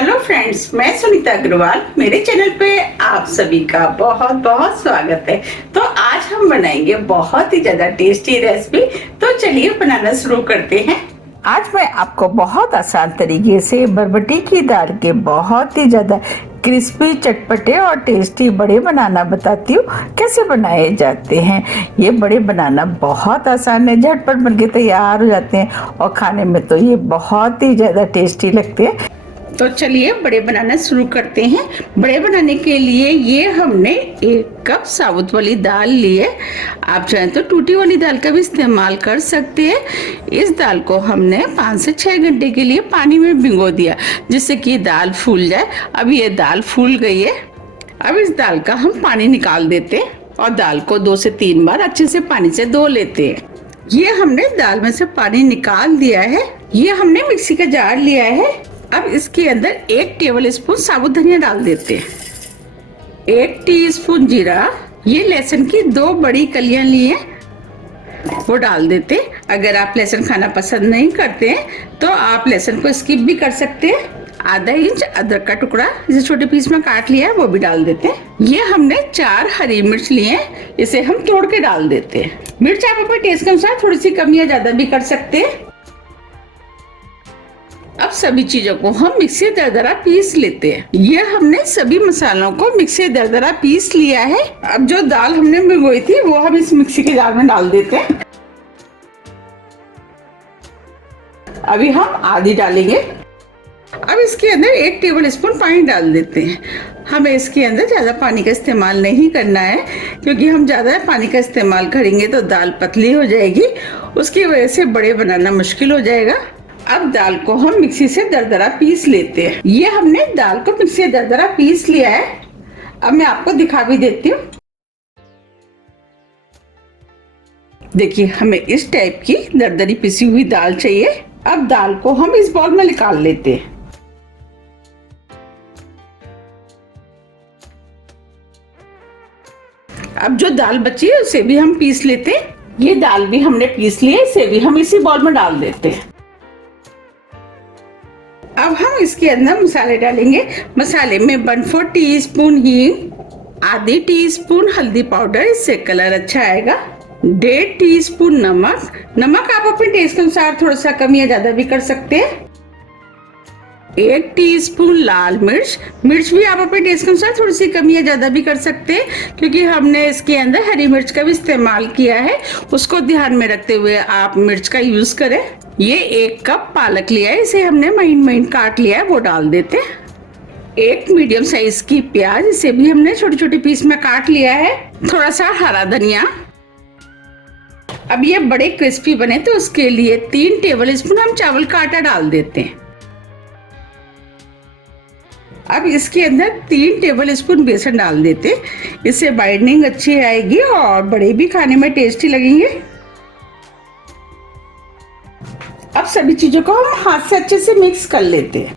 Hello friends, मैं सुनीता अग्रवाल। मेरे channel पे आप सभी का बहुत बहुत स्वागत है। तो आज हम बनाएंगे बहुत ही ज्यादा टेस्टी रेसिपी। तो चलिए बनाना शुरू करते हैं। आज मैं आपको बहुत आसान तरीके से बरबटी की दाल के बहुत ही ज्यादा क्रिस्पी, चटपटे और टेस्टी बड़े बनाना बताती हूँ कैसे बनाए जाते हैं। ये बड़े बनाना बहुत आसान है, झटपट बनके तैयार हो जाते हैं और खाने में तो ये बहुत ही ज्यादा टेस्टी लगते हैं। तो चलिए बड़े बनाना शुरू करते हैं। बड़े बनाने के लिए ये हमने 1 कप साबुत वाली दाल ली है। आप चाहें तो टूटी वाली दाल का भी इस्तेमाल कर सकते हैं। इस दाल को हमने 5 से 6 घंटे के लिए पानी में भिगो दिया, जिससे कि दाल फूल जाए। अब ये दाल फूल गई है। अब इस दाल का हम पानी निकाल देते हैं और दाल को 2 से 3 बार अच्छे से पानी से धो लेते हैं। ये हमने दाल में से पानी निकाल दिया है। ये हमने मिक्सी का जार लिया है। अब इसके अंदर 1 टेबल स्पून साबुत धनिया डाल देते हैं, 1 टीस्पून जीरा, ये लहसुन की 2 बड़ी कलियां ली हैं वो डाल देते। अगर आप लहसुन खाना पसंद नहीं करते हैं तो आप लहसुन को स्किप भी कर सकते हैं। आधा इंच अदरक का टुकड़ा जिसे छोटे पीस में काट लिया है वो भी डाल देते हैं। ये हमने 4 हरी मिर्च लिए हैं, इसे हम तोड़ के डाल देते हैं। मिर्च आप अपने टेस्ट के अनुसार थोड़ी सी कम या ज्यादा भी कर सकते हैं। अब सभी चीजों को हम मिक्सी दरदरा पीस लेते हैं। ये हमने सभी मसालों को मिक्सी दरदरा पीस लिया है। अब जो दाल हमने भिगोई थी वो हम इस मिक्सी के जार में डाल देते हैं। अभी हम आधी डालेंगे। अब इसके अंदर 1 टेबल स्पून पानी डाल देते हैं। हमें इसके अंदर ज्यादा पानी का इस्तेमाल नहीं करना है, क्योंकि हम ज्यादा पानी का इस्तेमाल करेंगे तो दाल पतली हो जाएगी। उसकी वजह से बड़े बनाना मुश्किल हो जाएगा। अब दाल को हम मिक्सी से दरदरा पीस लेते हैं। ये हमने दाल को मिक्सी से दरदरा पीस लिया है। अब मैं आपको दिखा भी देती हूँ। देखिए, हमें इस टाइप की दरदरी पिसी हुई दाल चाहिए। अब दाल को हम इस बाउल में निकाल लेते हैं। अब जो दाल बची है उसे भी हम पीस लेते हैं। ये दाल भी हमने पीस ली है, इसे भी हम इसी बाउल में डाल देते हैं। अब हम इसके अंदर मसाले डालेंगे। मसाले में 1/4 टीस्पून हींग, आधी टीस्पून हल्दी पाउडर, इससे कलर अच्छा आएगा, 1.5 टीस्पून नमक। नमक आप अपने टेस्ट के अनुसार थोड़ा सा कम या ज्यादा भी कर सकते हैं। 1 टीस्पून लाल मिर्च, मिर्च भी आप अपने टेस्ट के अनुसार थोड़ी सी कम या ज्यादा भी कर सकते हैं, क्योंकि हमने इसके अंदर हरी मिर्च का भी इस्तेमाल किया है। उसको ध्यान में रखते हुए आप मिर्च का यूज करें। ये 1 कप पालक लिया है, इसे हमने महीन महीन काट लिया है, वो डाल देते हैं। 1 मीडियम साइज की प्याज, इसे भी हमने छोटे छोटे पीस में काट लिया है। थोड़ा सा हरा धनिया। अब ये बड़े क्रिस्पी बने तो उसके लिए 3 टेबल स्पून हम चावल का आटा डाल देते हैं। अब इसके अंदर 3 टेबल स्पून बेसन डाल देते, इससे बाइंडिंग अच्छी आएगी और बड़े भी खाने में टेस्टी लगेंगे। अब सभी चीजों को हम हाथ से अच्छे से मिक्स कर लेते हैं।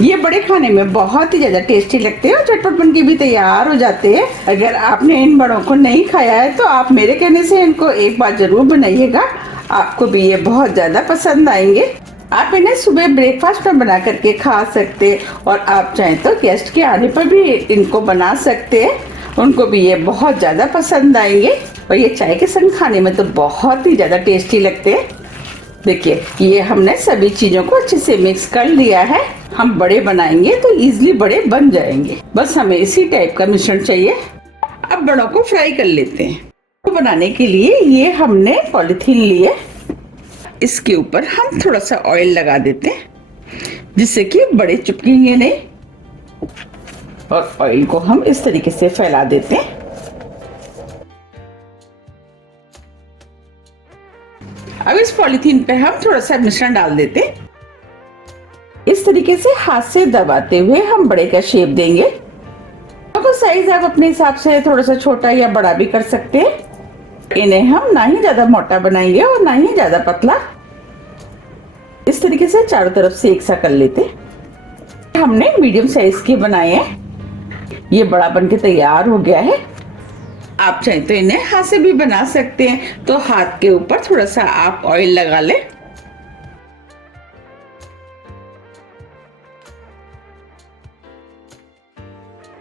ये बड़े खाने में बहुत ही ज्यादा टेस्टी लगते हैं और झटपट बन के भी तैयार हो जाते हैं। अगर आपने इन बड़ों को नहीं खाया है तो आप मेरे कहने से इनको एक बार जरूर बनाइएगा, आपको भी ये बहुत ज्यादा पसंद आएंगे। आप इन्हें सुबह ब्रेकफास्ट में बना करके खा सकते हैं और आप चाहें तो गेस्ट के आने पर भी इनको बना सकते हैं, उनको भी ये बहुत ज़्यादा पसंद आएंगे और ये चाय के संग खाने में तो बहुत ही ज़्यादा टेस्टी लगते हैं। देखिए, ये हमने सभी चीज़ों को अच्छे से मिक्स कर लिया है। हम बड़े बनाएंगे तो इजीली बड़े बन जाएंगे, बस हमें इसी टाइप का मिश्रण चाहिए। अब बड़ों को फ्राई कर लेते हैं। तो बनाने के लिए ये हमने पॉलिथीन लिए, इसके ऊपर हम थोड़ा सा ऑयल लगा देते हैं जिससे कि बड़े चिपकेंगे नहीं, और ऑयल को हम इस तरीके से फैला देते हैं। अब इस पॉलिथीन पे हम थोड़ा सा मिश्रण डाल देते हैं। इस तरीके से हाथ से दबाते हुए हम बड़े का शेप देंगे। तो साइज आप अपने हिसाब से थोड़ा सा छोटा या बड़ा भी कर सकते हैं। इन्हें हम ना ही ज्यादा मोटा बनाएंगे और ना ही ज्यादा पतला। इस तरीके से चारों तरफ से एक सा कर लेते। हमने मीडियम साइज के बनाए हैं। ये बड़ा बन के तैयार हो गया है। आप चाहे तो इन्हें हाथ से भी बना सकते हैं, तो हाथ के ऊपर थोड़ा सा आप ऑयल लगा लें।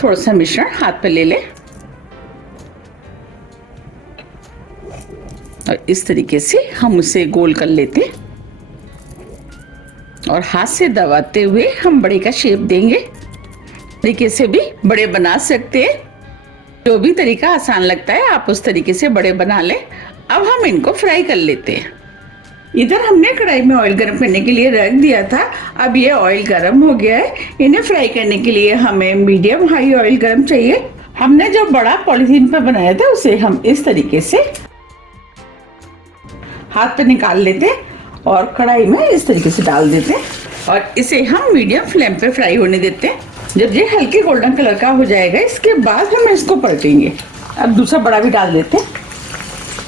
थोड़ा सा मिश्रण हाथ पे ले लें और इस तरीके से हम उसे गोल कर लेते हैं और हाथ से दबाते हुए हम बड़े का शेप देंगे। तरीके से भी बड़े बना सकते हैं, जो भी तरीका आसान लगता है आप उस तरीके से बड़े बना लें। अब हम इनको फ्राई कर लेते हैं। इधर हमने कढ़ाई में ऑयल गर्म करने के लिए रख दिया था। अब ये ऑयल गर्म हो गया है। इन्हें फ्राई करने के लिए हमें मीडियम हाई ऑयल गर्म चाहिए। हमने जो बड़ा पॉलिथीन पे बनाया था उसे हम इस तरीके से हाथ पे निकाल लेते हैं और कढ़ाई में इस तरीके से डाल देते हैं और इसे हम मीडियम फ्लेम पे फ्राई होने देते हैं। जब ये हल्के गोल्डन कलर का हो जाएगा इसके बाद हम इसको पलटेंगे। अब दूसरा बड़ा भी डाल देते हैं।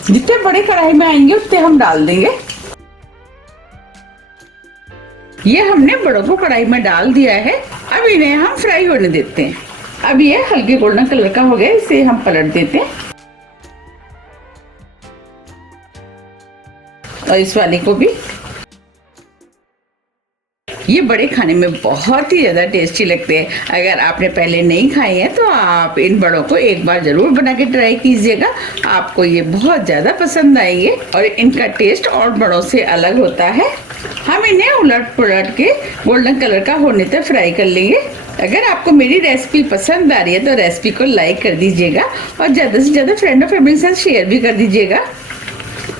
जितने बड़े कढ़ाई में आएंगे उतने हम डाल देंगे। ये हमने बड़ों को कढ़ाई में डाल दिया है। अब इन्हें हम फ्राई होने देते हैं। अब ये हल्के गोल्डन कलर का हो गया, इसे हम पलट देते हैं और इस वाले को भी। ये बड़े खाने में बहुत ही ज़्यादा टेस्टी लगते हैं। अगर आपने पहले नहीं खाए हैं तो आप इन बड़ों को एक बार ज़रूर बना के ट्राई कीजिएगा। आपको ये बहुत ज़्यादा पसंद आएंगे और इनका टेस्ट और बड़ों से अलग होता है। हम इन्हें उलट पुलट के गोल्डन कलर का होने तक फ्राई कर लेंगे। अगर आपको मेरी रेसिपी पसंद आ रही है तो रेसिपी को लाइक कर दीजिएगा और ज़्यादा से ज़्यादा फ्रेंड और फैमिली के साथ शेयर भी कर दीजिएगा।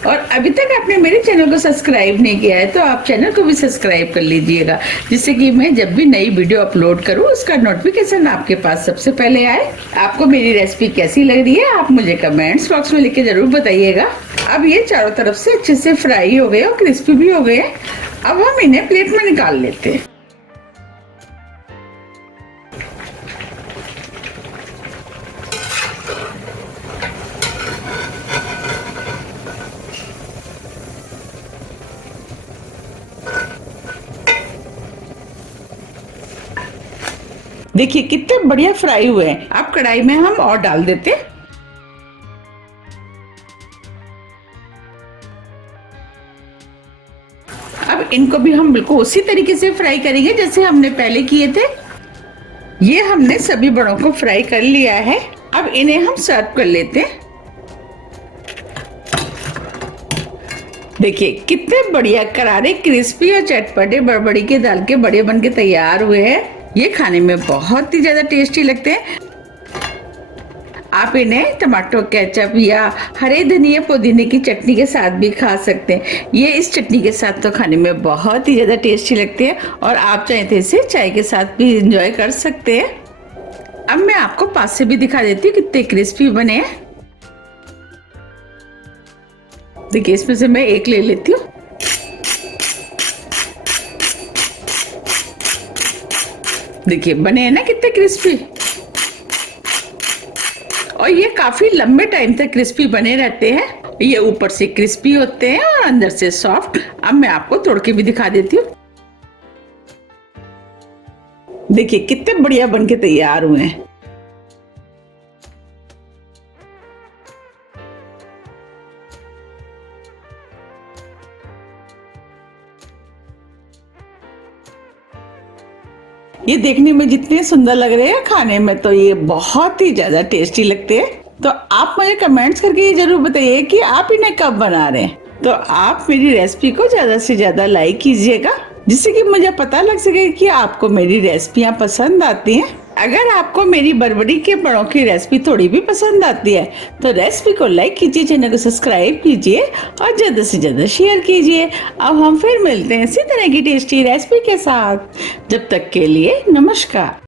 और अभी तक आपने मेरे चैनल को सब्सक्राइब नहीं किया है तो आप चैनल को भी सब्सक्राइब कर लीजिएगा, जिससे कि मैं जब भी नई वीडियो अपलोड करूं उसका नोटिफिकेशन आपके पास सबसे पहले आए। आपको मेरी रेसिपी कैसी लग रही है आप मुझे कमेंट्स बॉक्स में लिख के जरूर बताइएगा। अब ये चारों तरफ से अच्छे से फ्राई हो गए और क्रिस्पी भी हो गए। अब हम इन्हें प्लेट में निकाल लेते हैं। देखिए कितने बढ़िया फ्राई हुए हैं। अब कढ़ाई में हम और डाल देते हैं। अब इनको भी हम बिल्कुल उसी तरीके से फ्राई करेंगे जैसे हमने पहले किए थे। ये हमने सभी बड़ों को फ्राई कर लिया है। अब इन्हें हम सर्व कर लेते हैं। देखिए कितने बढ़िया करारे क्रिस्पी और चटपटे बड़बड़ी के दाल के बड़े बन के तैयार हुए हैं। ये खाने में बहुत ही ज्यादा टेस्टी लगते हैं। आप इन्हें टमाटो केचप या हरे धनिया पुदीने की चटनी के साथ भी खा सकते हैं। ये इस चटनी के साथ तो खाने में बहुत ही ज्यादा टेस्टी लगते हैं और आप चाहे तो इसे चाय के साथ भी एंजॉय कर सकते हैं। अब मैं आपको पास से भी दिखा देती हूँ कितने क्रिस्पी बने हैं। देखिए इसमें से मैं एक ले लेती हूँ। देखिए बने हैं ना कितने क्रिस्पी, और ये काफी लंबे टाइम तक क्रिस्पी बने रहते हैं। ये ऊपर से क्रिस्पी होते हैं और अंदर से सॉफ्ट। अब मैं आपको तोड़ के भी दिखा देती हूँ। देखिए कितने बढ़िया बन के तैयार हुए हैं। ये देखने में जितने सुंदर लग रहे हैं खाने में तो ये बहुत ही ज्यादा टेस्टी लगते हैं। तो आप मुझे कमेंट्स करके ये जरूर बताइए कि आप इन्हें कब बना रहे हैं। तो आप मेरी रेसिपी को ज्यादा से ज्यादा लाइक कीजिएगा, जिससे कि मुझे पता लग सके कि आपको मेरी रेसिपियां पसंद आती हैं। अगर आपको मेरी बरबड़ी के बड़ों की रेसिपी थोड़ी भी पसंद आती है तो रेसिपी को लाइक कीजिए, चैनल को सब्सक्राइब कीजिए और ज़्यादा से ज़्यादा शेयर कीजिए। अब हम फिर मिलते हैं इसी तरह की टेस्टी रेसिपी के साथ। जब तक के लिए नमस्कार।